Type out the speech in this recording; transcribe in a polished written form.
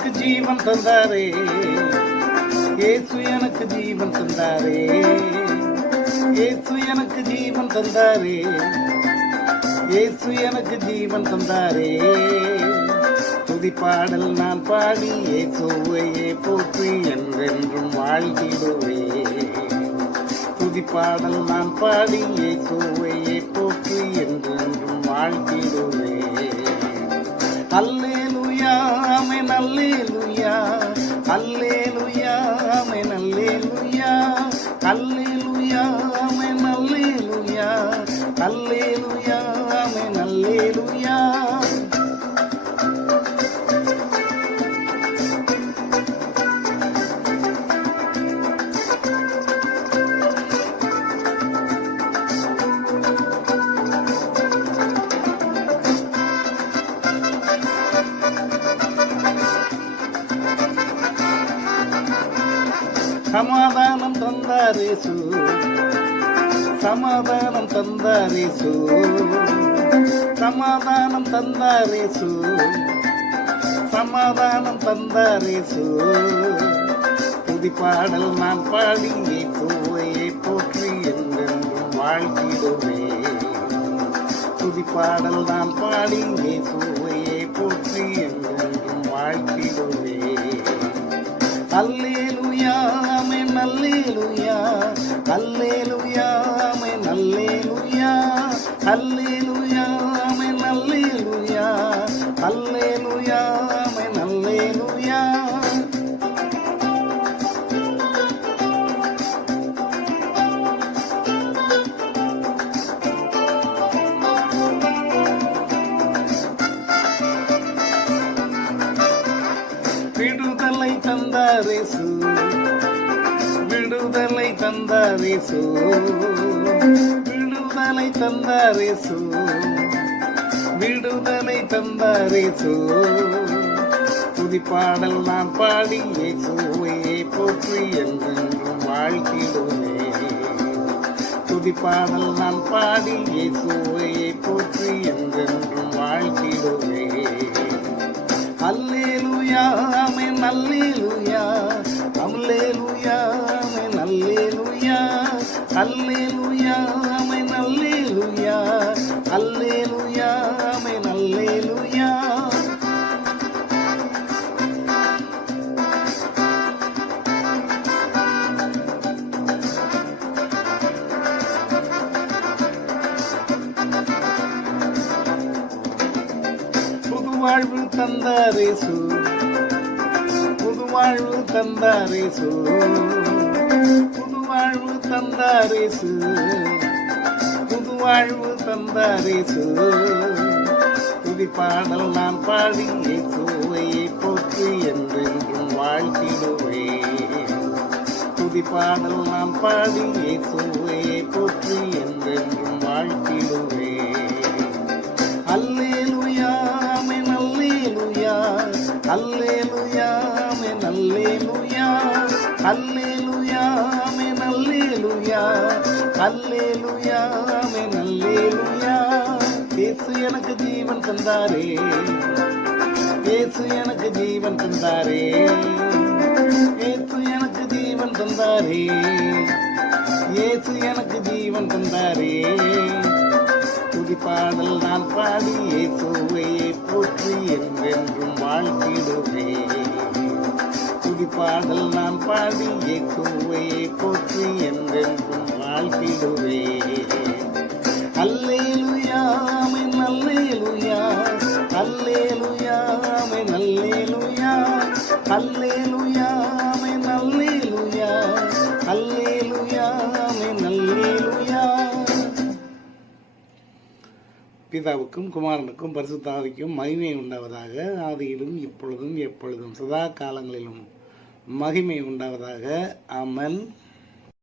எனக்கு ஜீவன் தந்தாரே, இயேசு எனக்கு ஜீவன் தந்தாரே, இயேசு எனக்கு ஜீவன் தந்தாரே, இயேசு எனக்கு ஜீவன் தந்தாரே. துதிப்பாடல் நான் பாடி இயேசுவையே போற்றி என்றென்றும் வாழ்த்திடுவே. துதிப்பாடல் நான் பாடி இயேசுவையே போற்றி என்றென்றும் வாழ்த்திடுவே. அல்லேலூயா ஆமென் அல்லேலூயா, அல்லேலூயா ஆமென் அல்லேலூயா, அல்லேலூயா ஆமென் அல்லேலூயா, அல்லேலூயா ஆமென் அல்லேலூயா. சமாதானம் தந்தாரேசு, சமாதானம் தந்தாரேசு, சமாதானம் தந்தாரேசு, சமாதானம் தந்தாரேசு. துதிப்பாடல் நான் பாடி இயேசுவையே போற்றி என்றென்றும் வாழ்த்திடுவே. துதிப்பாடல் நான் பாடி இயேசுவையே போற்றி என்றென்றும் வாழ்த்திடுவே. அல்லேலூயா ஆமென் அல்லேலூயா, அல்லேலூயா ஆமென் அல்லேலூயா, அல்லேலூயா ஆமென் அல்லேலூயா, அல்லேலூயா ஆமென் அல்லேலூயா. விடுதலை தந்தாரேசு, விடுதலை தந்தாரேசு, விடுதலை தந்தாரேசு, விடுதலை தந்தாரேசு. துதிப்பாடல் நான் பாடி இயேசுவையே போற்றி என்றென்றும் வாழ்த்திடுவே. துதிப்பாடல் நான் பாடி இயேசுவையே போற்றி என்றென்றும் வாழ்த்திடுவே. அல்லேலூயா ஆமென் அல்லேலூயா, அல்லேலூயா ஆமென் அல்லேலூயா, அல்லேலூயா ஆமென் அல்லேலூயா, அல்லேலூயா ஆமென் அல்லேலூயா. புதுவாழ்வு தந்தாரேசு, புதுவாழ்வு தந்தாரேசு, புதுவாழ்வு தந்தாரேசு, புதுவாழ்வு தந்தாரேசு. துதிப்பாடல் நான் பாடி இயேசுவையே போற்றி என்றென்றும் வாழ்த்திடுவே. துதிப்பாடல் நான் பாடி இயேசுவையே போற்றி என்றென்றும் வாழ்த்திடுவே. அல்லேலூயா ஆமென் அல்லேலூயா, அல்லேலூயா ஆமென் அல்லேலூயா, அல்லேலூயா ஆமென் அல்லேலூயா, அல்லேலூயா ஆமென் அல்லேலூயா. இயேசு எனக்கு ஜீவன் தந்தாரே, இயேசு எனக்கு ஜீவன் தந்தாரே, இயேசு எனக்கு ஜீவன் தந்தாரே, இயேசு எனக்கு ஜீவன் தந்தாரே. துதிப்பாடல் நான் பாடி இயேசுவையே போற்றி என்றென்றும் வாழ்த்திடுவே. துதிப்பாடல் நான் பாடி இயேசுவையே போற்றி என்றென்றும் வாழ்த்திடுவே. அல்லேலூயா ஆமென் அல்லேலூயா, அல்லேலூயா ஆமென் அல்லேலூயா, அல்லேலூயா ஆமென் அல்லேலூயா, அல்லேலூயா ஆமென் அல்லேலூயா. பிதாவுக்கும் குமாரனுக்கும் பரிசுத்த ஆவிக்கும் மகிமை உண்டாவதாக. ஆதியிலும் இப்பொழுதும் எப்பொழுதும் சதா காலங்களிலும் மகிமை உண்டாவதாக. ஆமென்.